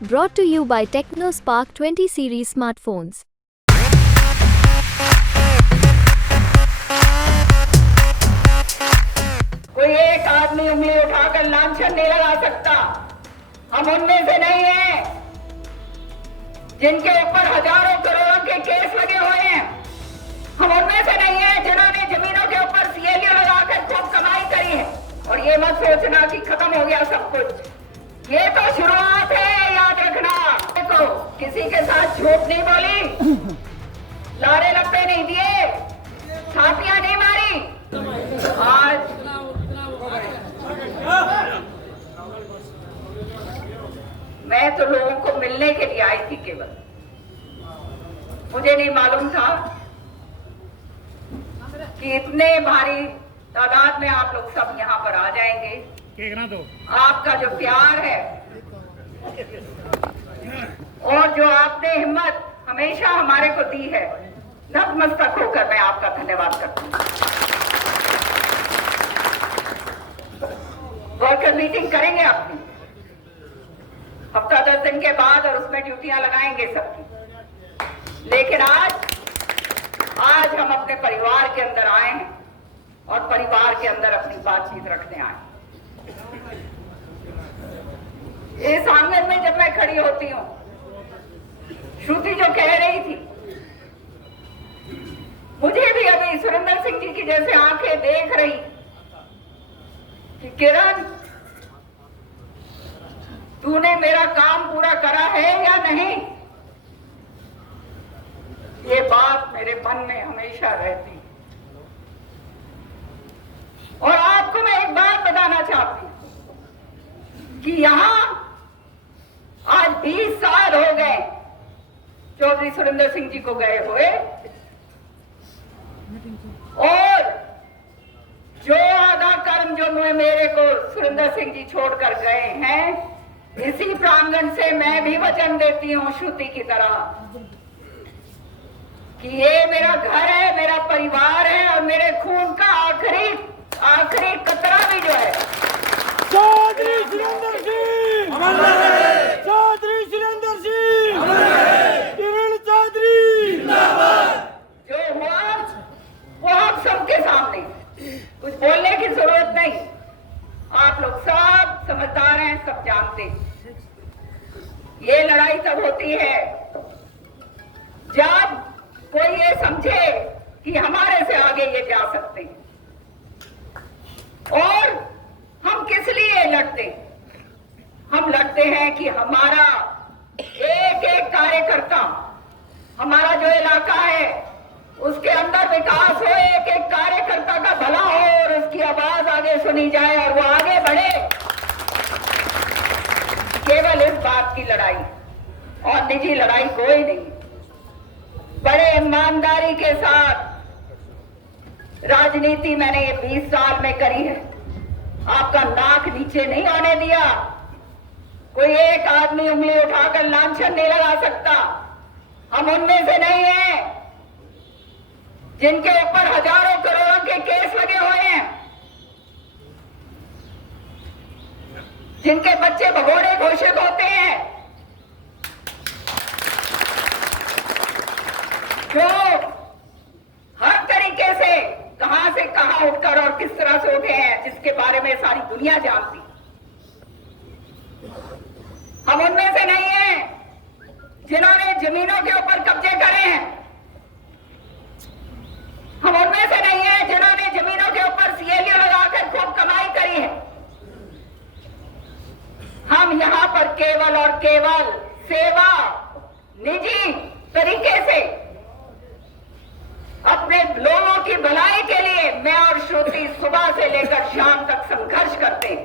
Brought to you by TechnoSpark 20 series smartphones. कोई एक आदमी उंगली उठाकर लांछन नहीं लगा सकता। हम उनमें से नहीं हैं जिनके ऊपर हजारों करोड़ों के केस लगे हुए हैं। हम उनमें से नहीं हैं जिन्होंने जमीनों के ऊपर सीएलयू लगाकर खूब कमाई करी है। और ये मत सोचना कि खत्म हो गया सब कुछ, ये तो शुरुआत है, याद रखना। देखो, किसी के साथ झूठ नहीं बोली, लारे लपे नहीं दिए, छातियां नहीं मारी। आज मैं तो लोगों को मिलने के लिए आई थी केवल। मुझे नहीं मालूम था कि इतने भारी तादाद में आप लोग सब यहाँ पर आ जाएंगे। आपका जो प्यार है और जो आपने हिम्मत हमेशा हमारे को दी है, नतमस्तक होकर मैं आपका धन्यवाद करता हूँ। वर्कर मीटिंग करेंगे अपनी हफ्ता 10 दिन के बाद और उसमें ड्यूटियां लगाएंगे सबकी। लेकिन आज हम अपने परिवार के अंदर आए हैं और परिवार के अंदर अपनी बातचीत रखने आए। इस आंगन में जब मैं खड़ी होती हूँ, श्रुति जो कह रही थी, मुझे भी अभी सुरेंद्र सिंह जी की जैसे आंखें देख रही कि किरण, तूने मेरा काम पूरा करा है या नहीं। ये बात मेरे मन में हमेशा रहती। और आपको मैं एक बात बताना चाहती हूं कि यहां आज 20 साल हो गए चौधरी सुरेंद्र सिंह जी को गए हुए, और जो आधा कर्म जो मेरे को सुरेंद्र सिंह जी छोड़कर गए हैं, इसी प्रांगण से मैं भी वचन देती हूँ श्रुति की तरह कि ये मेरा घर है, मेरा परिवार है और मेरे खून का आखिरी कतरा भी जो है। चौधरी सुरेंद्र सिंह अमर रहे, चौधरी सुरेंद्र सिंह अमर रहे, किरण चौधरी जिंदाबाद। जो हुआ वो आप सबके सामने, कुछ बोलने की जरूरत नहीं। आप लोग सब समझदार हैं, सब जानते हैं। ये लड़ाई तब होती है जब कोई ये समझे कि हमारे से आगे ये जा सकते हैं। और हम किस लिए लड़ते हैं? हम लड़ते हैं कि हमारा एक एक कार्यकर्ता, हमारा जो इलाका है उसके अंदर विकास हो, एक एक कार्यकर्ता का भला हो और उसकी आवाज आगे सुनी जाए और वो आगे बढ़े। केवल इस बात की लड़ाई और निजी लड़ाई कोई नहीं। बड़े ईमानदारी के साथ राजनीति मैंने ये 20 साल में करी है। आपका नाक नीचे नहीं होने दिया। कोई एक आदमी उंगली उठाकर लांछन नहीं लगा सकता। हम उनमें से नहीं हैं जिनके ऊपर हजारों करोड़ों के केस लगे हुए हैं, जिनके बच्चे भगोड़े घोषित होते हैं, जो हर तरीके से कहां उठकर और किस तरह से उठे हैं, जिसके बारे में सारी दुनिया जानती। हम उनमें से नहीं हैं जिन्होंने जमीनों के ऊपर कब्जे करे हैं। हम उनमें से नहीं हैं जिन्होंने जमीनों के ऊपर सीएलयू लगाकर खूब कमाई करी है। हम यहां पर केवल और केवल सेवा, निजी तरीके से अपने लोगों की भलाई के लिए मैं और श्रुति सुबह से लेकर शाम तक संघर्ष करते हैं।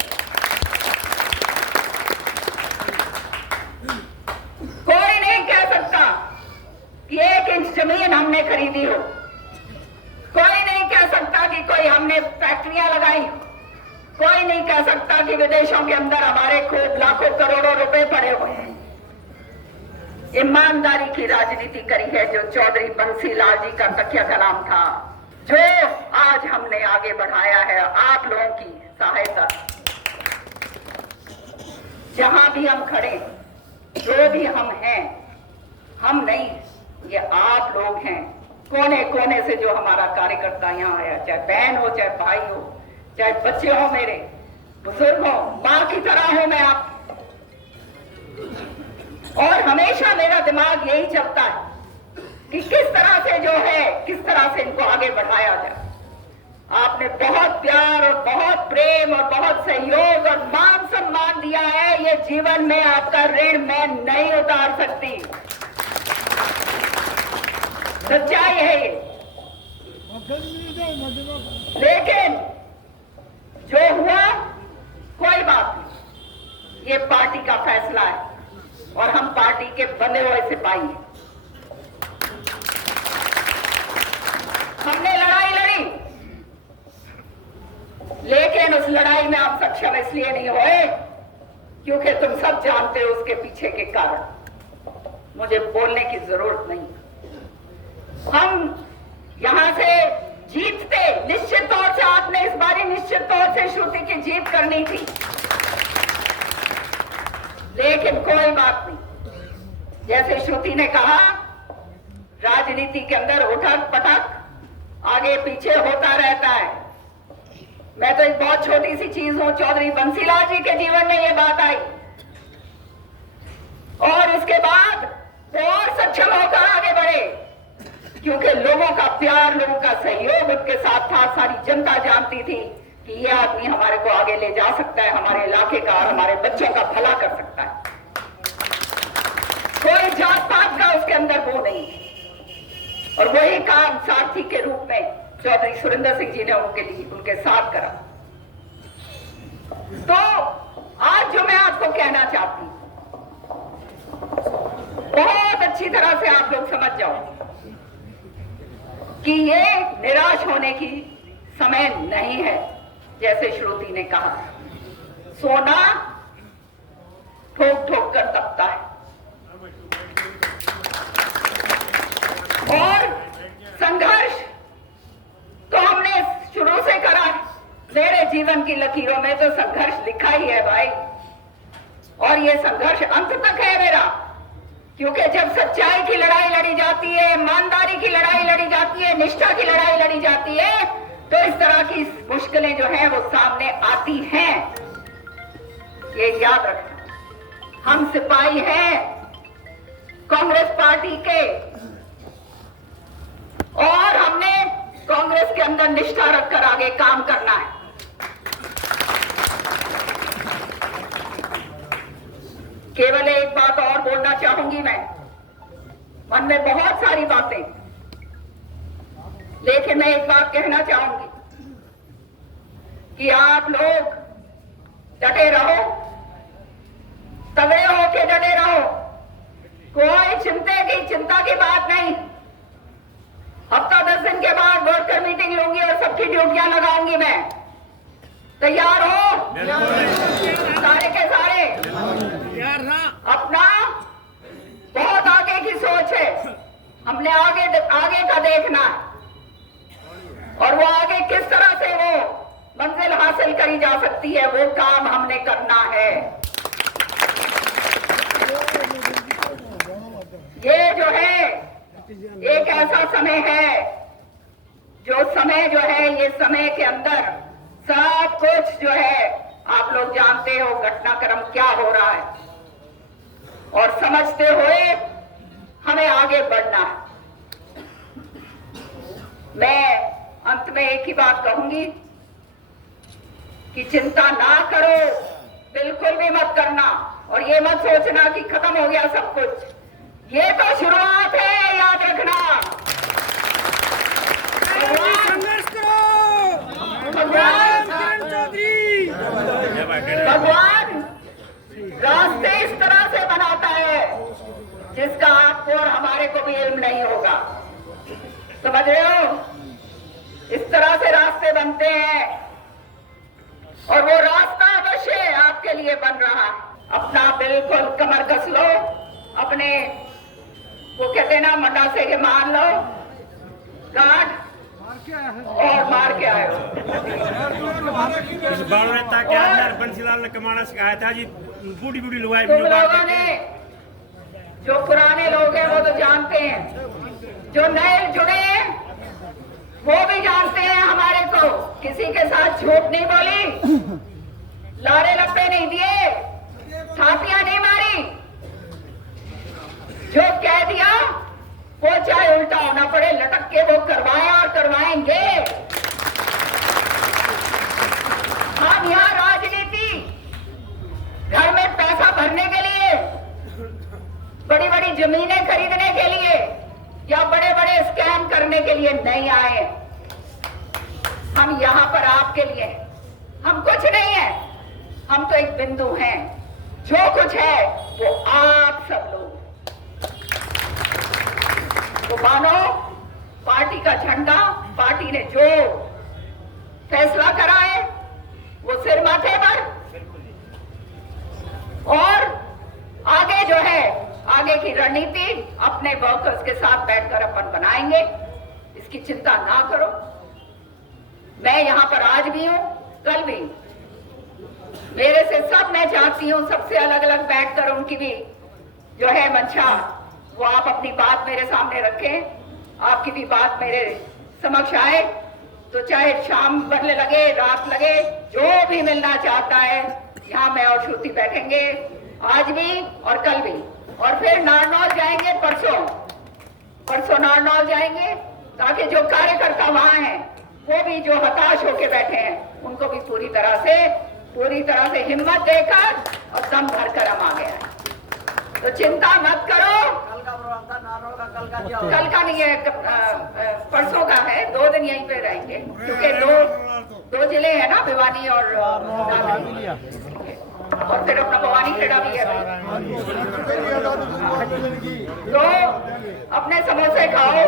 कोई नहीं कह सकता कि 1 इंच जमीन हमने खरीदी हो। कोई नहीं कह सकता कि कोई हमने फैक्ट्रियां लगाई। कोई नहीं कह सकता कि विदेशों के अंदर हमारे खूब लाखों करोड़ों रुपए पड़े हुए हैं। ईमानदारी की राजनीति करी है जो चौधरी बंसीलाल जी का तकिया कलाम था, जो आज हमने आगे बढ़ाया है आप लोगों की सहायता। जहां भी हम खड़े जो भी हम हैं, हम नहीं, ये आप लोग हैं। कोने कोने से जो हमारा कार्यकर्ता यहाँ आया, चाहे बहन हो, चाहे भाई हो, चाहे बच्चे हो, मेरे बुजुर्ग हो, माँ की तरह हो मैं आप। और हमेशा मेरा दिमाग यही चलता है कि किस तरह से जो है, किस तरह से इनको आगे बढ़ाया जाए। आपने बहुत प्यार और बहुत प्रेम और बहुत सहयोग और मान सम्मान दिया है, ये जीवन में आपका ऋण मैं नहीं उतार सकती। सच्चाई है ये। लेकिन जो हुआ कोई बात नहीं, ये पार्टी का फैसला है और हम पार्टी के बंधे हुए सिपाही हैं। हमने लड़ाई लड़ी, लेकिन उस लड़ाई में आप सक्षम इसलिए नहीं हुए क्योंकि तुम सब जानते हो उसके पीछे के कारण। मुझे बोलने की जरूरत नहीं। हम यहां से जीतते, निश्चित तौर से आपने इस बारी निश्चित तौर से श्रुति की जीत करनी थी, लेकिन कोई बात नहीं। जैसे श्रुति ने कहा, राजनीति के अंदर उठक पटक आगे पीछे होता रहता है। मैं तो एक बहुत छोटी सी चीज हूं, चौधरी बंसीलाल जी के जीवन में ये बात आई और इसके बाद वो और सक्षम होकर आगे बढ़े क्योंकि लोगों का प्यार, लोगों का सहयोग उनके साथ था। सारी जनता जानती थी कि ये आदमी हमारे को आगे ले जा सकता है, हमारे इलाके का और हमारे बच्चों का भला कर सकता है। कोई जात पात का उसके अंदर वो नहीं। और वही काम सारथी के रूप में चौधरी सुरेंद्र सिंह जी ने उनके साथ करा। तो आज जो मैं आपको कहना चाहती हूं, बहुत अच्छी तरह से आप लोग समझ जाओ कि ये निराश होने की समय नहीं है। जैसे श्रुति ने कहा, सोना ठोक ठोक कर तपता है और संघर्ष तो हमने शुरू से करा है। मेरे जीवन की लकीरों में तो संघर्ष लिखा ही है भाई, और ये संघर्ष अंत तक है मेरा। क्योंकि जब सच्चाई की लड़ाई लड़ी जाती है, ईमानदारी की लड़ाई लड़ी जाती है, निष्ठा की लड़ाई लड़ी जाती है, तो इस तरह की मुश्किलें जो हैं वो सामने आती हैं। ये याद रखना। हम सिपाही हैं कांग्रेस पार्टी के और हमने कांग्रेस के अंदर निष्ठा रखकर आगे काम करना है। केवल एक बात और बोलना चाहूंगी मैं, मन में बहुत सारी बातें, लेकिन मैं एक बात कहना चाहूंगी कि आप लोग डटे रहो, तगड़े होके डटे रहो। कोई चिंता की बात नहीं। हफ्ता 10 दिन के बाद वर्कर मीटिंग लूंगी और सबकी ड्यूटियां लगाऊंगी मैं। तैयार हो सारे के सारे? अपना बहुत आगे की सोच है, हमने आगे का देखना है और वो आगे किस तरह से वो मंजिल हासिल करी जा सकती है, वो काम हमने करना है। ये जो है एक ऐसा समय है, जो समय जो है, ये समय के अंदर सब कुछ जो है आप लोग जानते हो घटनाक्रम क्या हो रहा है, और समझते हुए हमें आगे बढ़ना है। मैं अंत में एक ही बात कहूंगी कि चिंता ना करो, बिल्कुल भी मत करना, और ये मत सोचना कि खत्म हो गया सब कुछ। ये तो शुरुआत है, याद रखना। भगवान रास्ते इस तरह से बनाता है जिसका आपको और हमारे को भी इल्म नहीं होगा। समझ रहे हो? इस तरह से रास्ते बनते हैं और वो रास्ता अवश्य आपके लिए बन रहा है। अपना बिल्कुल कमर कस लो, अपने वो कहते ना मंडासे के मान लो गांठ और मार के आए। इस बार के अंदर बंसीलाल ने कमाना सिखाया था जी, बूढ़ी बूढ़ी लुगाई तुम लोगों ने जो पुराने लोग हैं वो तो जानते हैं, जो नए जुड़े हैं वो भी जानते हैं हमारे को। किसी के साथ झूठ नहीं बोली, लारे लप्पे नहीं दिए, छातियां नहीं मारी। जो कह दिया वो चाहे उल्टा होना पड़े लटक के वो करवाएं और करवाएंगे। हम यहाँ राजनीति घर में पैसा भरने के लिए, बड़ी बड़ी जमीनें खरीदने के लिए या बड़े बड़े स्कैम करने के लिए नहीं आए। हम यहाँ पर आपके लिए, हम कुछ नहीं है, हम तो एक बिंदु हैं। जो कुछ है वो आप सब लोग। तो मानो पार्टी का झंडा, पार्टी ने जो फैसला करा है वो सिर माथे पर, और आगे जो है आगे की रणनीति अपने वर्कर्स के साथ बैठकर अपन बनाएंगे। इसकी चिंता ना करो। मैं यहां पर आज भी हूं, कल भी। मेरे से सब मैं चाहती हूं सबसे अलग अलग बैठकर उनकी भी जो है मंशा, वो आप अपनी बात मेरे सामने रखें, आपकी भी बात मेरे समक्ष आए। तो चाहे शाम बदले लगे, रात लगे, जो भी मिलना चाहता है, यहाँ मैं और श्रुति बैठेंगे आज भी और कल भी। और फिर नारनौल जाएंगे परसों नारनौल जाएंगे, ताकि जो कार्यकर्ता वहां हैं वो भी जो हताश होके बैठे हैं उनको भी पूरी तरह से हिम्मत देकर और दम भरकर हम आ गए हैं। तो चिंता मत करो। कल का प्रोग्राम था नारनौल का, कल का नहीं है, परसों का है। 2 दिन यहीं पे रहेंगे क्योंकि दो जिले हैं ना, भिवानी और फिर अपना भवानी खेड़ा भी है। तो अपने समोसे खाओ।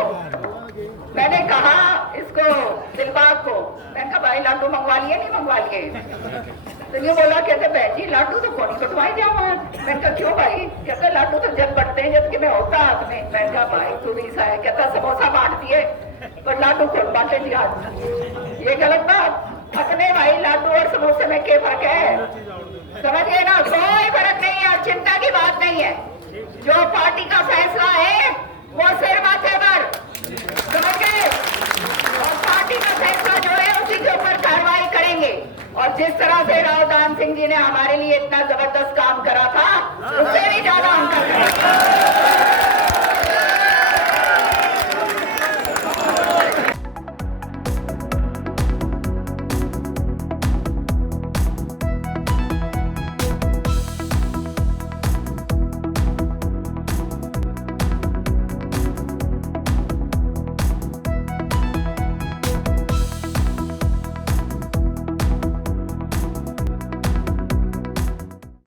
मैंने कहा इसको दिलबाग को, मैंने कहा भाई लड्डू मंगवा लिए, नहीं मंगवा लिए? तो ये बोला, कहते बहन जी लड्डू तो कौन कटवाई जाओ आज। मैंने कहा क्यों भाई? कहते लड्डू तो जब बढ़ते हैं जब कि मैं होता हाथ में। मैंने कहा भाई तू भी सा है। कहता समोसा बांट दिए पर लड्डू कौन बांटे जी आज? ये गलत बात। अपने भाई लड्डू और समोसे में क्या फर्क है? समझिए ना, कोई फर्क नहीं है। चिंता की बात नहीं है। जो पार्टी का फैसला है वो सिर माथे पर, समझ गए? और पार्टी का फैसला जो है उसी के ऊपर कार्रवाई करेंगे। और जिस तरह से राव दान सिंह जी ने हमारे लिए इतना जबरदस्त काम करा था, उससे भी ज्यादा हम कर रहे हैं।